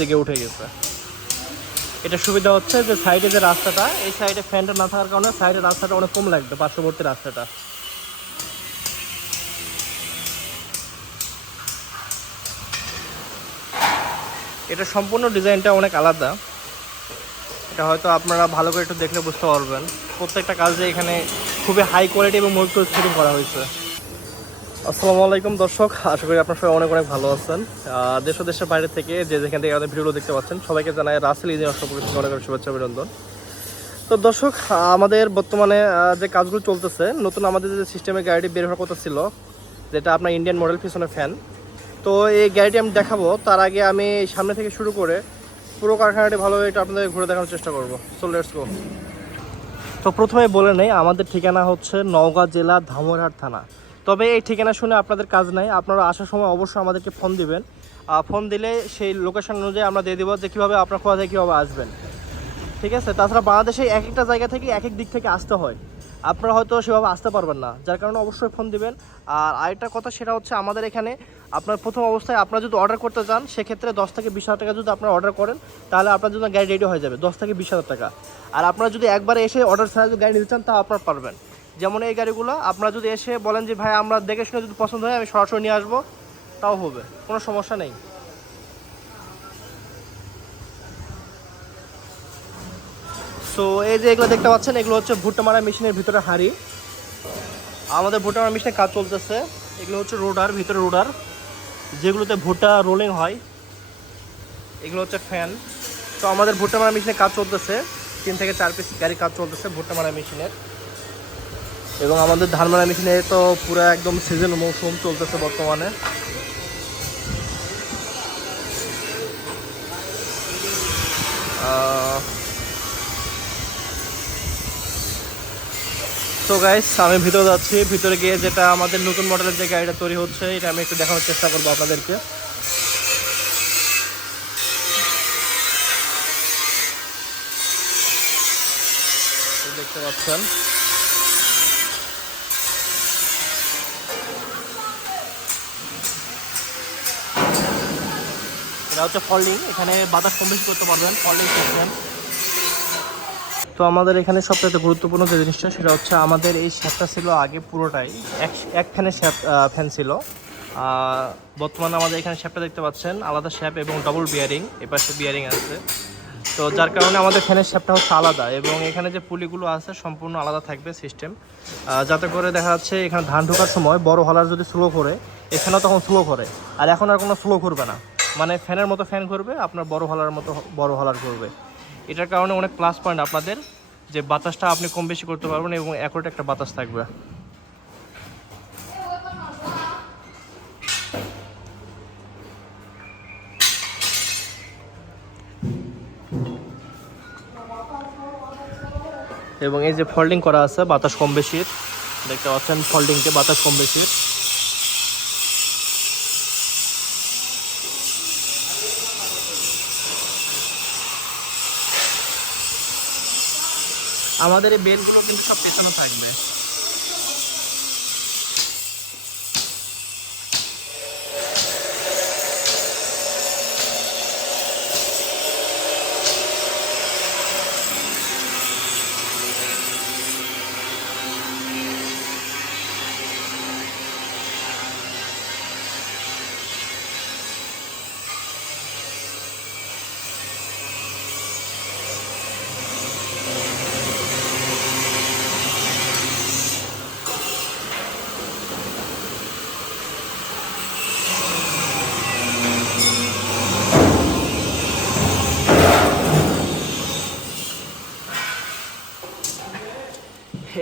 দিকে উঠে গেছে। এটা সুবিধা হচ্ছে যে সাইডে যে রাস্তাটা, এই সাইডে ফ্যানটা না থাকার কারণে সাইডের রাস্তাটা অনেক কম লাগবে, পার্শ্ববর্তী রাস্তাটা। এটা সম্পূর্ণ ডিজাইনটা অনেক আলাদা। এটা হয়তো আপনারা ভালো করে একটু দেখলে বুঝতে পারবেন। প্রত্যেকটা কাজে এখানে খুবই হাই কোয়ালিটি এবং মজবুত করা হয়েছে। আসসালামু আলাইকুম, দর্শক। আশা করি আপনার সবাই অনেক অনেক ভালো আছেন। দেশ দেশের বাইরে থেকে যে যেখান থেকে আমাদের ভিডিওগুলো দেখতে পাচ্ছেন, সবাইকে জানাই রাসেল ইঞ্জিন অষ্টপুর অনেক অনেক শুভেচ্ছা অভিনন্দন। তো দর্শক, আমাদের বর্তমানে যে কাজগুলো চলতেছে, নতুন আমাদের যে সিস্টেমের গাড়িটি বের হওয়ার কথা ছিল, যেটা আপনার ইন্ডিয়ান মডেল পিছনে ফ্যান তো এই গাড়িটি আমি দেখাবো, তার আগে আমি সামনে থেকে শুরু করে পুরো কারখানাটি ভালোভাবে এটা আপনাদের ঘুরে দেখানোর চেষ্টা করব। সো লেটস গো তো প্রথমে বলে নেই, আমাদের ঠিকানা হচ্ছে নওগাঁ জেলা ধামরহাট থানা। তবে এই ঠিকানা শুনে আপনাদের কাজ নাই। আপনারা আসার সময় অবশ্যই আমাদেরকে ফোন দিবেন। ফোন দিলে সেই লোকেশন অনুযায়ী আমরা দিয়ে দেবো যে কীভাবে আপনার কোথা থেকে কীভাবে আসবেন। ঠিক আছে? তাছাড়া বাংলাদেশে এক একটা জায়গা থেকে এক এক দিক থেকে আসতে হয়। আপনারা হয়তো সেভাবে আসতে পারবেন না। যার কারণে অবশ্যই ফোন দিবেন। আর আরেকটা কথা সেটা হচ্ছে আমাদের এখানে আপনার প্রথম অবস্থায় আপনারা যদি অর্ডার করতে চান, সেক্ষেত্রে দশ থেকে বিশ হাজার টাকা যদি আপনারা অর্ডার করেন, তাহলে আপনার জন্য গাড়ি রেডি হয়ে যাবে। দশ থেকে বিশ হাজার টাকা। আর আপনারা যদি একবারে এসে অর্ডার ছাড়া যদি গাড়ি নিতে চান, তা আপনারা পারবেন। যেমন এই গাড়িগুলো, আপনারা যদি এসে বলেন যে, ভাই, আমরা দেখে শুনে যদি পছন্দ হয়, আমি সরাসরি নিয়ে আসব, তাও হবে, কোনো সমস্যা নেই। সো এই যে এগুলো দেখতে পাচ্ছেন, এগুলো হচ্ছে ভুট্টা মারা মেশিনের ভিতরে হাড়ি। আমাদের ভুট্টা মারা মেশিনে কাজ চলতেছে। এগুলো হচ্ছে রোডার, ভিতরে রোডার। যেগুলোতে ভুট্টা রোলিং হয়, এগুলো হচ্ছে ফ্যান। তো আমাদের ভুট্টা মারা মেশিনে কাজ চলতেছে। তিন থেকে চার পিস গাড়ি কাজ চলতেছে ভুট্টা মারা মেশিনের। এবং আমাদের ধান মারা মেশিনে তো পুরো একদম সিজন মৌসুম চলতেছে বর্তমানে। তো গাইস আমি ভিতরে যাচ্ছি। ভিতরে গিয়ে যেটা আমাদের নতুন মডেলের যে গাড়িটা তৈরি হচ্ছে, এটা আমি একটু দেখানোর চেষ্টা করব আপনাদেরকে। দেখতে পাচ্ছেন। হচ্ছে ফল্ডিং এখানে বাতাস কম বেশি করতে পারবেন ফল্ডিং সিস্টেম তো আমাদের এখানে সবচেয়ে গুরুত্বপূর্ণ যে জিনিসটা, সেটা হচ্ছে আমাদের এই শ্যাপটা ছিল আগে পুরোটাই, এক শ্যাপ ফ্যান ছিল। বর্তমানে আমাদের এখানে শ্যাপটা দেখতে পাচ্ছেন, আলাদা শ্যাপ এবং ডবল বিয়ারিং এপাশে বিয়ারিং আছে। তো যার কারণে আমাদের ফ্যানের শ্যাপটা হচ্ছে আলাদা এবং এখানে যে পুলিগুলো আছে, সম্পূর্ণ আলাদা থাকবে সিস্টেম যাতে করে দেখা যাচ্ছে এখানে ধান ঢোকার সময় বড় হলার যদি স্লো করে, এখানেও তখন স্লো করে, আর এখন আর কোনো স্লো করবে না। মানে ফ্যানের মতো ফ্যান করবে আপনার বড় হলার মতো, বড় হলার করবে এটার কারণে অনেক প্লাস পয়েন্ট আপনাদের, যে বাতাসটা আপনি কম বেশি করতে পারবেন এবং অ্যাকুরেট একটা বাতাস থাকবে। এবং এই যে ফোল্ডিং করা আছে, বাতাস কম বেশির, দেখতে পাচ্ছেন ফোল্ডিংকে বাতাস কম বেশির। আমাদের এই বেলগুলো কিন্তু সব পেছনে থাকবে।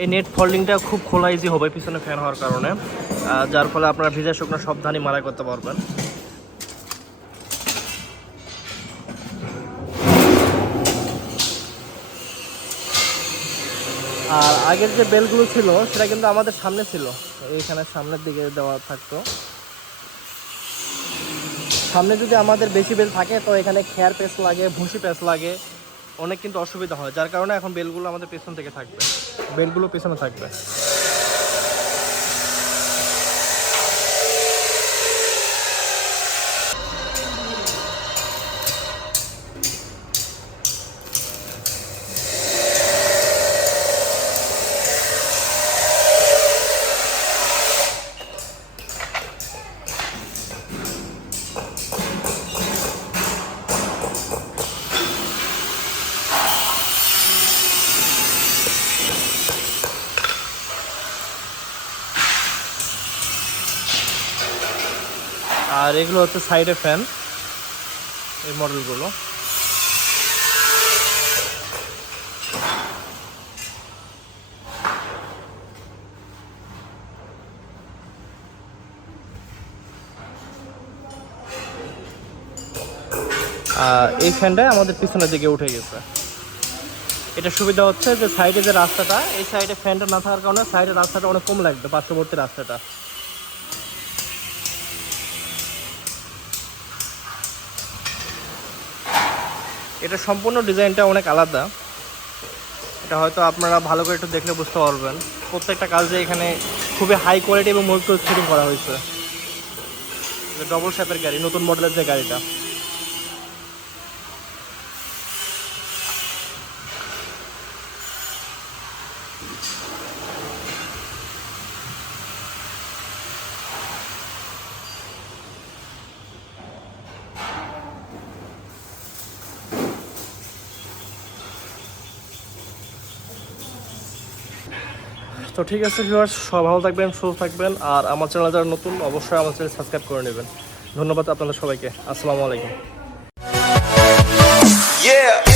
এই নেট ফোল্ডিংটা খুব খোলা ইজি হবে, পিছনে ফ্যান হওয়ার কারণে। যার ফলে আপনারা ভিজা শুকনো সব ধানই মারাই করতে পারবেন। আর আগের যে বেলগুলো ছিল, সেটা কিন্তু আমাদের সামনে ছিল। এইখানে সামনের দিকে দেওয়া থাকতো। সামনে যদি আমাদের বেশি বেল থাকে, তো এখানে খেয়ার পেস লাগে, ভুসি পেস লাগে। অনেক কিন্তু অসুবিধা হয়, যার কারণে এখন বেলগুলো আমাদের পেছন থেকে থাকবে। বেলগুলো পেছনে থাকবে। আর এগুলো হচ্ছে সাইডে ফ্যান, এই মডেলগুলো। এই ফ্যানটা আমাদের পিছনের দিকে উঠে গেছে। এটা সুবিধা হচ্ছে যে সাইডে যে রাস্তাটা, এই সাইডে ফ্যানটা না থাকার কারণে সাইডের রাস্তাটা অনেক কম লাগবে, পার্শ্ববর্তী রাস্তাটা। এটা সম্পূর্ণ ডিজাইনটা অনেক আলাদা। এটা হয়তো আপনারা ভালো করে একটু দেখলে বুঝতে পারবেন। প্রত্যেকটা কাজে এখানে খুবই হাই কোয়ালিটি এবং মজুত সেটিং করা হয়েছে। ডবল শেপের গাড়ি, নতুন মডেলের যে গাড়িটা। তো ঠিক আছে ভিউয়ার্স সব ভালো থাকবেন, সুস্থ থাকবেন। আর আমার চ্যানেল যারা নতুন, অবশ্যই আমার চ্যানেল সাবস্ক্রাইব করে নেবেন। ধন্যবাদ আপনাদের সবাইকে। আসসালামু আলাইকুম। Yeah.